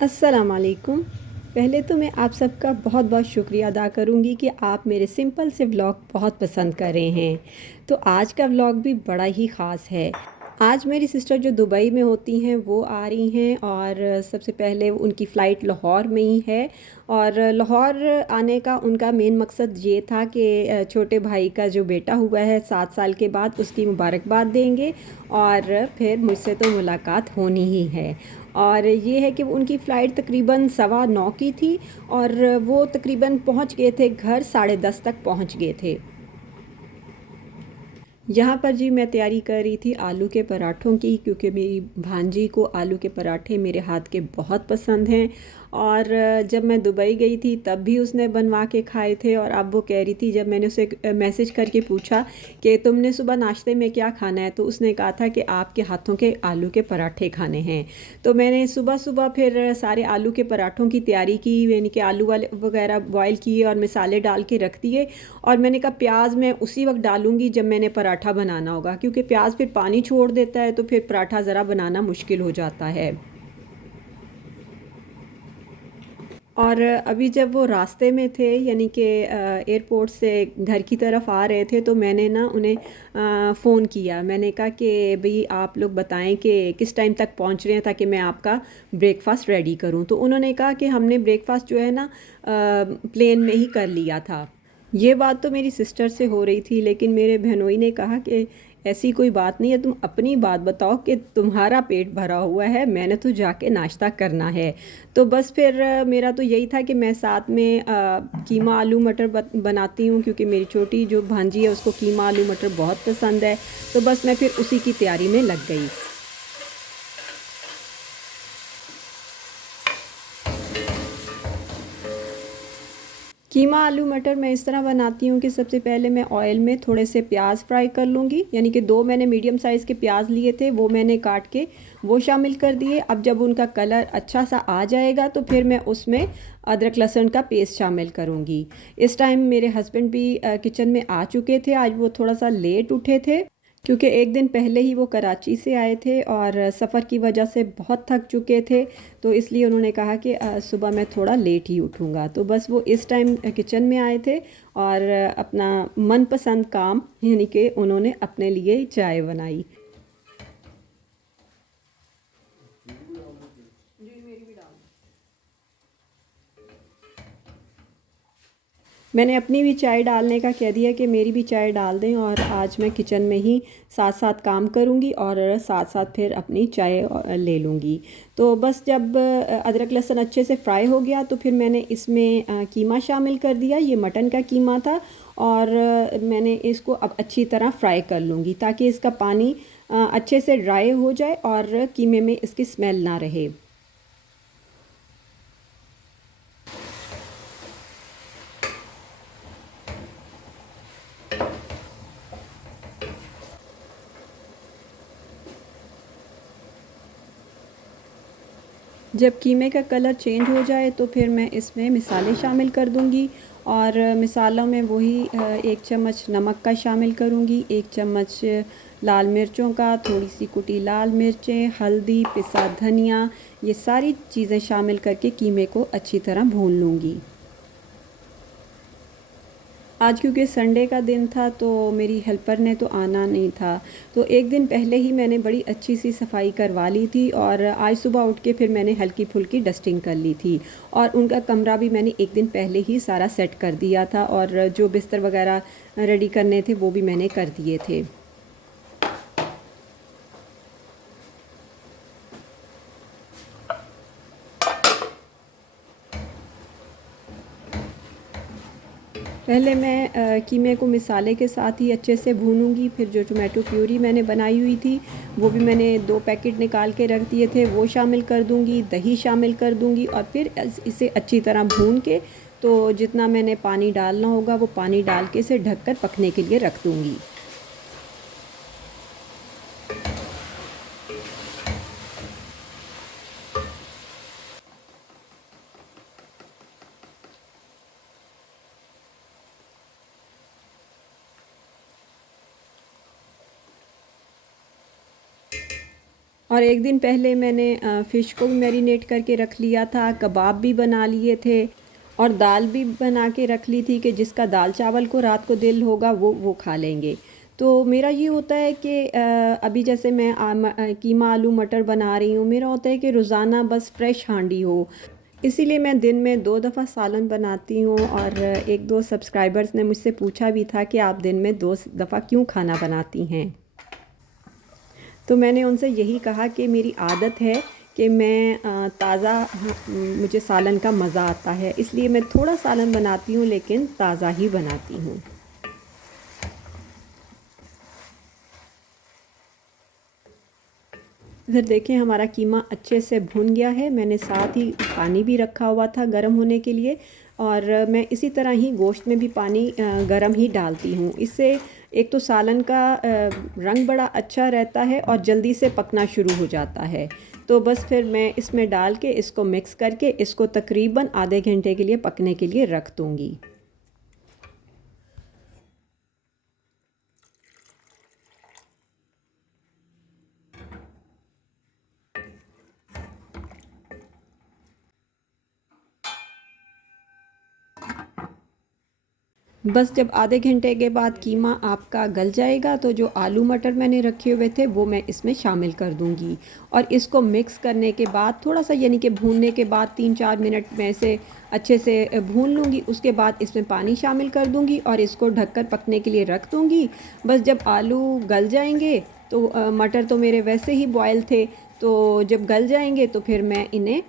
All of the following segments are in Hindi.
अस्सलाम वालेकुम। पहले तो मैं आप सबका बहुत बहुत शुक्रिया अदा करूँगी कि आप मेरे सिंपल से व्लॉग बहुत पसंद कर रहे हैं। तो आज का व्लॉग भी बड़ा ही ख़ास है। आज मेरी सिस्टर जो दुबई में होती हैं वो आ रही हैं और सबसे पहले उनकी फ़्लाइट लाहौर में ही है। और लाहौर आने का उनका मेन मकसद ये था कि छोटे भाई का जो बेटा हुआ है 7 साल के बाद उसकी मुबारकबाद देंगे और फिर मुझसे तो मुलाकात होनी ही है। और ये है कि उनकी फ़्लाइट तकरीबन 9:15 की थी और वो तकरीबन पहुंच गए थे घर 10:30 तक पहुंच गए थे। यहाँ पर जी मैं तैयारी कर रही थी आलू के पराठों की, क्योंकि मेरी भांजी को आलू के पराठे मेरे हाथ के बहुत पसंद हैं। और जब मैं दुबई गई थी तब भी उसने बनवा के खाए थे। और अब वो कह रही थी, जब मैंने उसे मैसेज करके पूछा कि तुमने सुबह नाश्ते में क्या खाना है, तो उसने कहा था कि आपके हाथों के आलू के पराठे खाने हैं। तो मैंने सुबह सुबह फिर सारे आलू के पराठों की तैयारी की, यानी कि आलू वाले वगैरह बॉयल किए और मसाले डाल के रख दिए। और मैंने कहा प्याज मैं उसी वक्त डालूंगी जब मैंने पराठा बनाना होगा, क्योंकि प्याज फिर पानी छोड़ देता है तो फिर पराठा ज़रा बनाना मुश्किल हो जाता है। और अभी जब वो रास्ते में थे, यानी कि एयरपोर्ट से घर की तरफ आ रहे थे, तो मैंने ना उन्हें फ़ोन किया। मैंने कहा कि भाई आप लोग बताएं कि किस टाइम तक पहुंच रहे हैं ताकि मैं आपका ब्रेकफास्ट रेडी करूं। तो उन्होंने कहा कि हमने ब्रेकफास्ट जो है ना प्लेन में ही कर लिया था। ये बात तो मेरी सिस्टर से हो रही थी, लेकिन मेरे बहनोई ने कहा कि ऐसी कोई बात नहीं है, तुम अपनी बात बताओ कि तुम्हारा पेट भरा हुआ है, मैंने तो जाके नाश्ता करना है। तो बस फिर मेरा तो यही था कि मैं साथ में कीमा आलू मटर बनाती हूँ, क्योंकि मेरी छोटी जो भांजी है उसको कीमा आलू मटर बहुत पसंद है। तो बस मैं फिर उसी की तैयारी में लग गई। कीमा आलू मटर मैं इस तरह बनाती हूँ कि सबसे पहले मैं ऑयल में थोड़े से प्याज फ्राई कर लूँगी, यानी कि दो मैंने मीडियम साइज़ के प्याज लिए थे, वो मैंने काट के वो शामिल कर दिए। अब जब उनका कलर अच्छा सा आ जाएगा तो फिर मैं उसमें अदरक लहसुन का पेस्ट शामिल करूँगी। इस टाइम मेरे हस्बैंड भी किचन में आ चुके थे। आज वो थोड़ा सा लेट उठे थे, क्योंकि एक दिन पहले ही वो कराची से आए थे और सफ़र की वजह से बहुत थक चुके थे। तो इसलिए उन्होंने कहा कि सुबह मैं थोड़ा लेट ही उठूँगा। तो बस वो इस टाइम किचन में आए थे और अपना मनपसंद काम, यानी कि उन्होंने अपने लिए चाय बनाई। मैंने अपनी भी चाय डालने का कह दिया कि मेरी भी चाय डाल दें, और आज मैं किचन में ही साथ साथ काम करूंगी और साथ साथ फिर अपनी चाय ले लूँगी। तो बस जब अदरक लहसुन अच्छे से फ्राई हो गया तो फिर मैंने इसमें कीमा शामिल कर दिया। ये मटन का कीमा था और मैंने इसको अब अच्छी तरह फ्राई कर लूँगी ताकि इसका पानी अच्छे से ड्राई हो जाए और कीमे में इसकी स्मेल ना रहे। जब कीमे का कलर चेंज हो जाए तो फिर मैं इसमें मिसाले शामिल कर दूंगी। और मिसालों में वही 1 चम्मच नमक का शामिल करूंगी, 1 चम्मच लाल मिर्चों का, थोड़ी सी कुटी लाल मिर्चें, हल्दी, पिसा धनिया, ये सारी चीज़ें शामिल करके कीमे को अच्छी तरह भून लूँगी। आज क्योंकि संडे का दिन था तो मेरी हेल्पर ने तो आना नहीं था, तो एक दिन पहले ही मैंने बड़ी अच्छी सी सफाई करवा ली थी। और आज सुबह उठ के फिर मैंने हल्की फुल्की डस्टिंग कर ली थी। और उनका कमरा भी मैंने एक दिन पहले ही सारा सेट कर दिया था, और जो बिस्तर वगैरह रेडी करने थे वो भी मैंने कर दिए थे। पहले मैं कीमे को मिसाले के साथ ही अच्छे से भूनूंगी। फिर जो टोमेटो प्यूरी मैंने बनाई हुई थी वो भी मैंने 2 पैकेट निकाल के रख दिए थे, वो शामिल कर दूंगी, दही शामिल कर दूंगी और फिर इसे अच्छी तरह भून के तो जितना मैंने पानी डालना होगा वो पानी डाल के इसे ढककर पकने के लिए रख दूंगी। और एक दिन पहले मैंने फ़िश को भी मैरिनेट करके रख लिया था, कबाब भी बना लिए थे और दाल भी बना के रख ली थी कि जिसका दाल चावल को रात को दिल होगा वो खा लेंगे। तो मेरा ये होता है कि अभी जैसे मैं कीमा आलू मटर बना रही हूँ, मेरा होता है कि रोज़ाना बस फ्रेश हांडी हो, इसीलिए मैं दिन में 2 दफ़ा सालन बनाती हूँ। और एक दो सब्सक्राइबर्स ने मुझसे पूछा भी था कि आप दिन में 2 दफ़ा क्यों खाना बनाती हैं। तो मैंने उनसे यही कहा कि मेरी आदत है कि मैं ताज़ा मुझे सालन का मज़ा आता है, इसलिए मैं थोड़ा सालन बनाती हूँ लेकिन ताज़ा ही बनाती हूँ। इधर देखें हमारा कीमा अच्छे से भुन गया है। मैंने साथ ही पानी भी रखा हुआ था गर्म होने के लिए, और मैं इसी तरह ही गोश्त में भी पानी गर्म ही डालती हूँ। इससे एक तो सालन का रंग बड़ा अच्छा रहता है और जल्दी से पकना शुरू हो जाता है। तो बस फिर मैं इसमें डाल के इसको मिक्स करके इसको तकरीबन आधे घंटे के लिए पकने के लिए रख दूँगी। बस जब आधे घंटे के बाद कीमा आपका गल जाएगा तो जो आलू मटर मैंने रखे हुए थे वो मैं इसमें शामिल कर दूंगी, और इसको मिक्स करने के बाद थोड़ा सा यानी कि भूनने के बाद 3-4 मिनट में इसे अच्छे से भून लूँगी। उसके बाद इसमें पानी शामिल कर दूँगी और इसको ढककर पकने के लिए रख दूँगी। बस जब आलू गल जाएंगे तो मटर तो मेरे वैसे ही बॉयल थे, तो जब गल जाएंगे तो फिर मैं इन्हें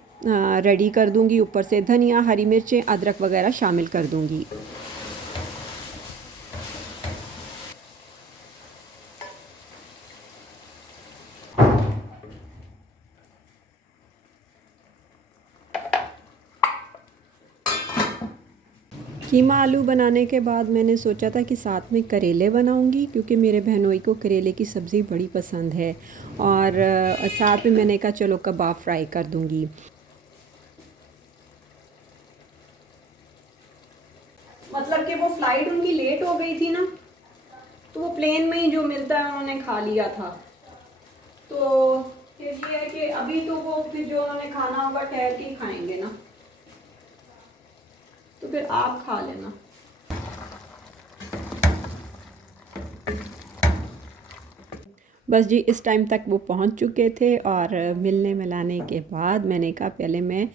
रेडी कर दूँगी। ऊपर से धनिया, हरी मिर्चें, अदरक वगैरह शामिल कर दूँगी। कीमा आलू बनाने के बाद मैंने सोचा था कि साथ में करेले बनाऊंगी, क्योंकि मेरे बहनोई को करेले की सब्ज़ी बड़ी पसंद है। और साथ में मैंने कहा चलो कबाब फ्राई कर दूंगी। मतलब कि वो फ़्लाइट उनकी लेट हो गई थी ना, तो वो प्लेन में ही जो मिलता है उन्होंने खा लिया था। तो फिर ये है कि अभी तो वो फिर जो उन्होंने खाना होगा ठहर के ही खाएंगे ना, तो फिर आप खा लेना। बस जी इस टाइम तक वो पहुंच चुके थे, और मिलने मिलाने के बाद मैंने कहा पहले मैं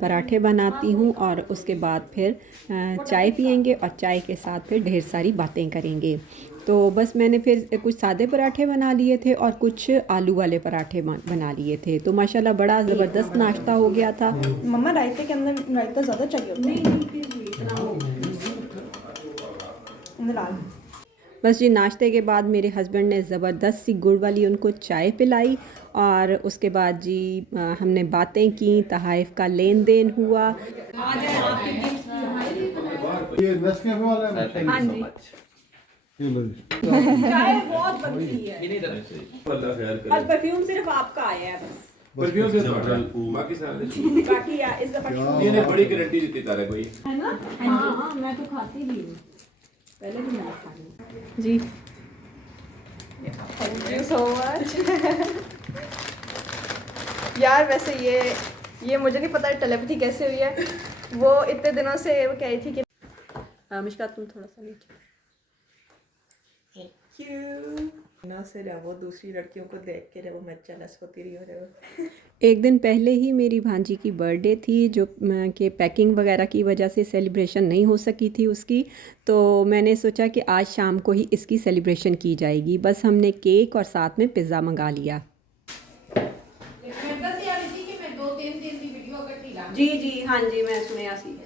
पराठे बनाती हूँ और उसके बाद फिर चाय पियेंगे और चाय के साथ फिर ढेर सारी बातें करेंगे। तो बस मैंने फिर कुछ सादे पराठे बना लिए थे और कुछ आलू वाले पराठे बना लिए थे। तो माशाल्लाह बड़ा ज़बरदस्त नाश्ता हो गया था। मम्मा रायते के अंदर रायता ज़्यादा चाहिए होता है। नहीं, बस जी नाश्ते के बाद मेरे हस्बैंड ने ज़बरदस्त सी गुड़ वाली उनको चाय पिलाई, और उसके बाद जी हमने बातें की, तहाइफ का लेन देन हुआ। ये नेस्कैफे वाला है। हाँ जी, ये लो जी। चाय बहुत बनती है और परफ्यूम सिर्फ आपका आया है बस, परफ्यूम से बाकी सारे बाकी इस दफ़ा ये ने बड़ी गारंटी दी तारा कोई है ना। हाँ मैं तो खाती भी हूँ, पहले भी मैं खाती जी। Thank you so much. यार वैसे ये मुझे नहीं पता टेलीपैथी कैसे हुई है। वो इतने दिनों से वो कह रही थी कि मिशका तुम थोड़ा सा नीचे। ना से वो दूसरी लड़कियों को देख के वो मैं जेलस होती रही हो। एक दिन पहले ही मेरी भांजी की बर्थडे थी, जो कि पैकिंग वगैरह की वजह से सेलिब्रेशन नहीं हो सकी थी उसकी। तो मैंने सोचा कि आज शाम को ही इसकी सेलिब्रेशन की जाएगी। बस हमने केक और साथ में पिज़्ज़ा मंगा लिया। जी जी हाँ जी, मैं सुनया सी।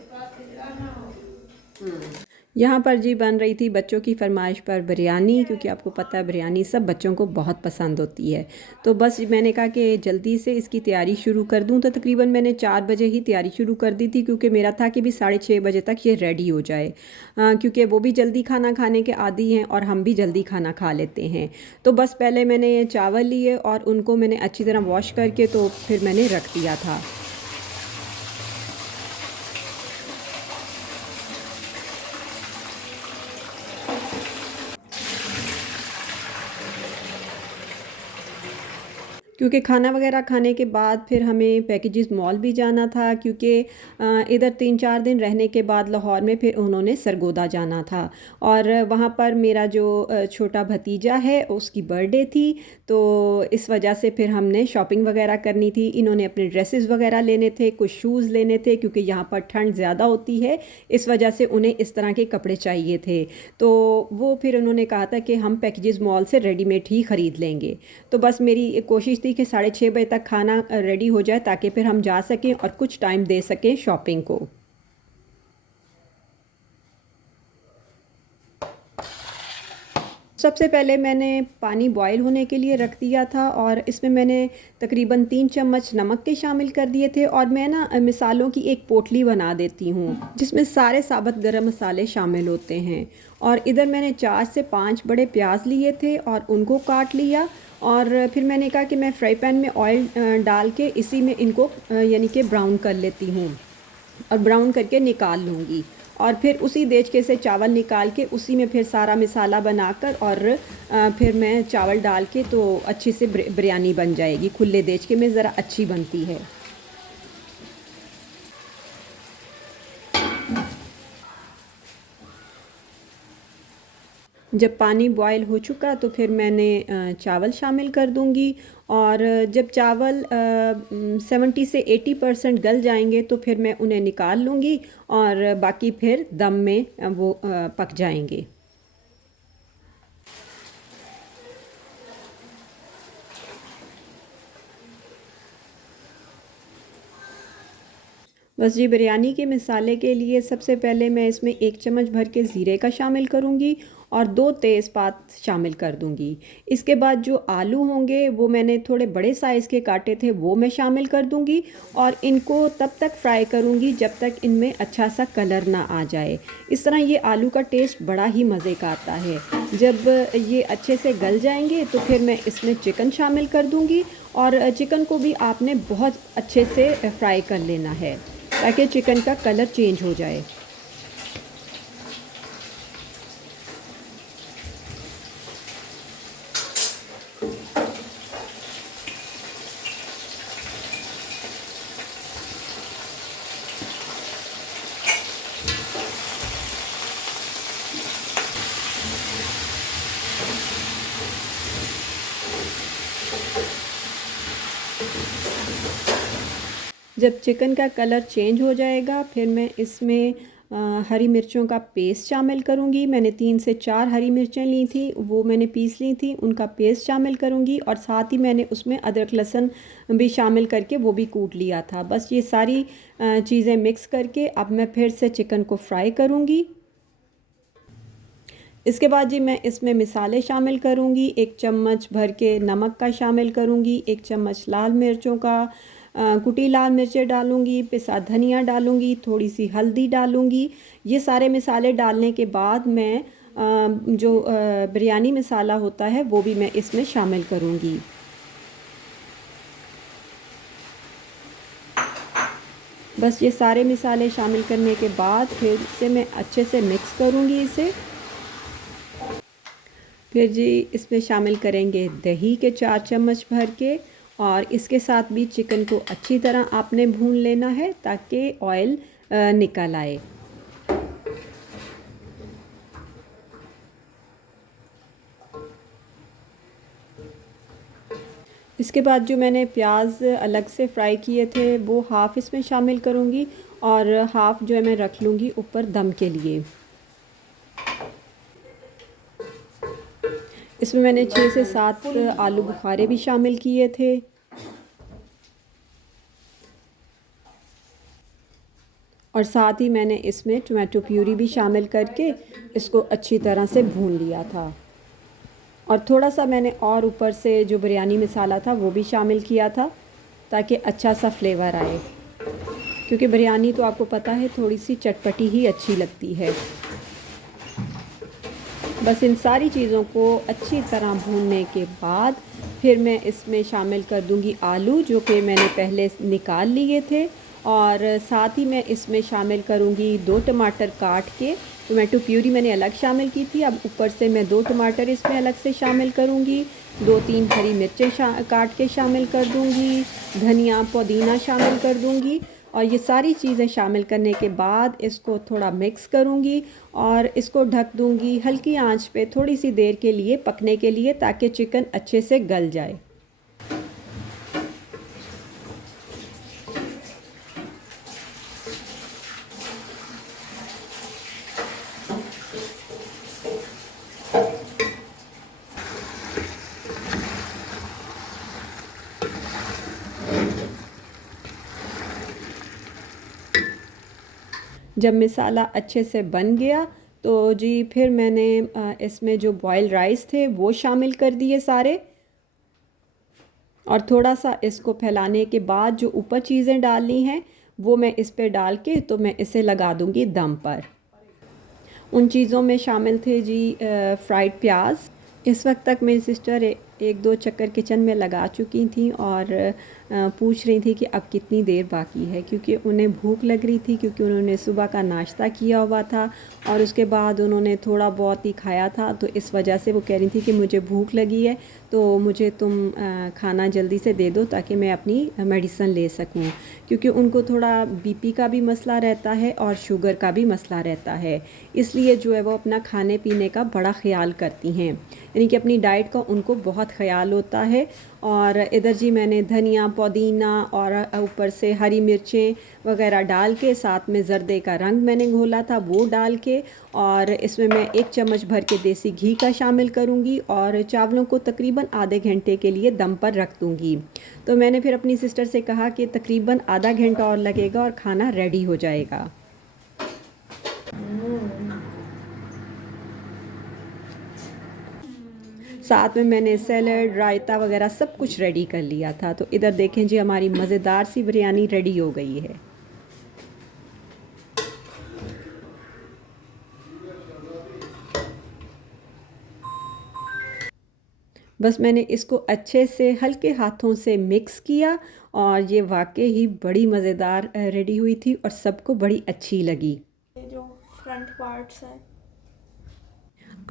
यहाँ पर जी बन रही थी बच्चों की फरमाइश पर बिरयानी, क्योंकि आपको पता है बिरयानी सब बच्चों को बहुत पसंद होती है। तो बस मैंने कहा कि जल्दी से इसकी तैयारी शुरू कर दूँ, तो तकरीबन मैंने 4 बजे ही तैयारी शुरू कर दी थी, क्योंकि मेरा था कि भी 6:30 बजे तक ये रेडी हो जाए, क्योंकि वो भी जल्दी खाना खाने के आदी हैं और हम भी जल्दी खाना खा लेते हैं। तो बस पहले मैंने ये चावल लिए और उनको मैंने अच्छी तरह वॉश करके तो फिर मैंने रख दिया था। क्योंकि खाना वगैरह खाने के बाद फिर हमें पैकेजेस मॉल भी जाना था, क्योंकि इधर 3-4 दिन रहने के बाद लाहौर में फिर उन्होंने सरगोदा जाना था और वहाँ पर मेरा जो छोटा भतीजा है उसकी बर्थडे थी, तो इस वजह से फिर हमने शॉपिंग वगैरह करनी थी। इन्होंने अपने ड्रेसेस वगैरह लेने थे, कुछ शूज़ लेने थे, क्योंकि यहाँ पर ठंड ज़्यादा होती है, इस वजह से उन्हें इस तरह के कपड़े चाहिए थे। तो वो फिर उन्होंने कहा था कि हम पैकेजेस मॉल से रेडीमेड ही ख़रीद लेंगे। तो बस मेरी कोशिश थी कि 6:30 बजे तक खाना रेडी हो जाए ताकि फिर हम जा सकें और कुछ टाइम दे सकें शॉपिंग को। सबसे पहले मैंने पानी बॉईल होने के लिए रख दिया था और इसमें मैंने तकरीबन 3 चम्मच नमक के शामिल कर दिए थे और मैं ना मिसालों की एक पोटली बना देती हूँ जिसमें सारे साबुत गरम मसाले शामिल होते हैं। और इधर मैंने 4 से 5 बड़े प्याज लिए थे और उनको काट लिया और फिर मैंने कहा कि मैं फ्राई पैन में ऑयल डाल के इसी में इनको यानी कि ब्राउन कर लेती हूँ और ब्राउन करके निकाल लूँगी। और फिर उसी देचके से चावल निकाल के उसी में फिर सारा मसाला बनाकर और फिर मैं चावल डाल के तो अच्छी से बिरयानी बन जाएगी। खुले देचके में ज़रा अच्छी बनती है। जब पानी बॉयल हो चुका तो फिर मैंने चावल शामिल कर दूंगी और जब चावल 70 से 80% गल जाएंगे तो फिर मैं उन्हें निकाल लूँगी और बाकी फिर दम में वो पक जाएंगे। बस जी बिरयानी के मसाले के लिए सबसे पहले मैं इसमें 1 चम्मच भर के ज़ीरे का शामिल करूँगी और 2 तेज़पात शामिल कर दूँगी। इसके बाद जो आलू होंगे वो मैंने थोड़े बड़े साइज़ के काटे थे वो मैं शामिल कर दूँगी और इनको तब तक फ्राई करूँगी जब तक इनमें अच्छा सा कलर ना आ जाए। इस तरह ये आलू का टेस्ट बड़ा ही मज़े का आता है। जब ये अच्छे से गल जाएंगे तो फिर मैं इसमें चिकन शामिल कर दूँगी और चिकन को भी आपने बहुत अच्छे से फ्राई कर लेना है ताकि चिकन का कलर चेंज हो जाए। जब चिकन का कलर चेंज हो जाएगा फिर मैं इसमें हरी मिर्चों का पेस्ट शामिल करूंगी। मैंने 3 से 4 हरी मिर्चें ली थी, वो मैंने पीस ली थी, उनका पेस्ट शामिल करूंगी और साथ ही मैंने उसमें अदरक लहसुन भी शामिल करके वो भी कूट लिया था। बस ये सारी चीज़ें मिक्स करके अब मैं फिर से चिकन को फ्राई करूंगी। इसके बाद जी मैं इसमें मसाले शामिल करूंगी। 1 चम्मच भर के नमक का शामिल करूंगी, 1 चम्मच लाल मिर्चों का कुटी लाल मिर्चें डालूंगी, पिसा धनिया डालूंगी, थोड़ी सी हल्दी डालूंगी। ये सारे मसाले डालने के बाद मैं जो बिरयानी मसाला होता है वो भी मैं इसमें शामिल करूंगी। बस ये सारे मसाले शामिल करने के बाद फिर से मैं अच्छे से मिक्स करूंगी इसे। फिर जी इसमें शामिल करेंगे दही के 4 चम्मच भर के और इसके साथ भी चिकन को अच्छी तरह आपने भून लेना है ताकि ऑयल निकल आए। इसके बाद जो मैंने प्याज अलग से फ्राई किए थे वो हाफ़ इसमें शामिल करूँगी और हाफ़ जो है मैं रख लूँगी ऊपर दम के लिए। इसमें मैंने 6 से 7 आलू बुखारे भी शामिल किए थे और साथ ही मैंने इसमें टमाटो प्यूरी भी शामिल करके इसको अच्छी तरह से भून लिया था और थोड़ा सा मैंने और ऊपर से जो बिरयानी मसाला था वो भी शामिल किया था ताकि अच्छा सा फ्लेवर आए, क्योंकि बिरयानी तो आपको पता है थोड़ी सी चटपटी ही अच्छी लगती है। बस इन सारी चीज़ों को अच्छी तरह भूनने के बाद फिर मैं इसमें शामिल कर दूंगी आलू जो कि मैंने पहले निकाल लिए थे और साथ ही मैं इसमें शामिल करूंगी 2 टमाटर काट के। टमाटो प्यूरी मैंने अलग शामिल की थी, अब ऊपर से मैं 2 टमाटर इसमें अलग से शामिल करूंगी। 2-3 हरी मिर्चें काट के शामिल कर दूंगी, धनिया पुदीना शामिल कर दूंगी और ये सारी चीज़ें शामिल करने के बाद इसको थोड़ा मिक्स करूंगी और इसको ढक दूंगी हल्की आंच पे थोड़ी सी देर के लिए पकने के लिए, ताकि चिकन अच्छे से गल जाए। जब मसाला अच्छे से बन गया तो जी फिर मैंने इसमें जो बॉयल राइस थे वो शामिल कर दिए सारे, और थोड़ा सा इसको फैलाने के बाद जो ऊपर चीज़ें डालनी हैं वो मैं इस पे डाल के तो मैं इसे लगा दूंगी दम पर। उन चीज़ों में शामिल थे जी फ्राइड प्याज। इस वक्त तक मेरी सिस्टर एक दो चक्कर किचन में लगा चुकी थी और पूछ रही थी कि अब कितनी देर बाकी है, क्योंकि उन्हें भूख लग रही थी, क्योंकि उन्होंने सुबह का नाश्ता किया हुआ था और उसके बाद उन्होंने थोड़ा बहुत ही खाया था, तो इस वजह से वो कह रही थी कि मुझे भूख लगी है तो मुझे तुम खाना जल्दी से दे दो ताकि मैं अपनी मेडिसिन ले सकूं, क्योंकि उनको थोड़ा बीपी का भी मसला रहता है और शुगर का भी मसला रहता है, इसलिए जो है वो अपना खाने पीने का बड़ा ख्याल करती हैं, यानी कि अपनी डाइट का उनको बहुत ख्याल होता है। और इधर जी मैंने धनिया पुदीना और ऊपर से हरी मिर्चें वगैरह डाल के, साथ में ज़र्दे का रंग मैंने घोला था वो डाल के, और इसमें मैं 1 चम्मच भर के देसी घी का शामिल करूँगी और चावलों को तकरीबन आधे घंटे के लिए दम पर रख दूँगी। तो मैंने फिर अपनी सिस्टर से कहा कि तकरीबन आधा घंटा और लगेगा और खाना रेडी हो जाएगा। साथ में मैंने सैलड, रायता वगैरह सब कुछ रेडी कर लिया था। तो इधर देखें जी हमारी मज़ेदार सी बिरयानी रेडी हो गई है। बस मैंने इसको अच्छे से हल्के हाथों से मिक्स किया और ये वाकई ही बड़ी मज़ेदार रेडी हुई थी और सबको बड़ी अच्छी लगी। ये जो फ्रंट पार्ट्स हैं।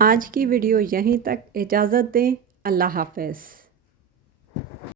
आज की वीडियो यहीं तक, इजाज़त दें, अल्लाह हाफ़िज़।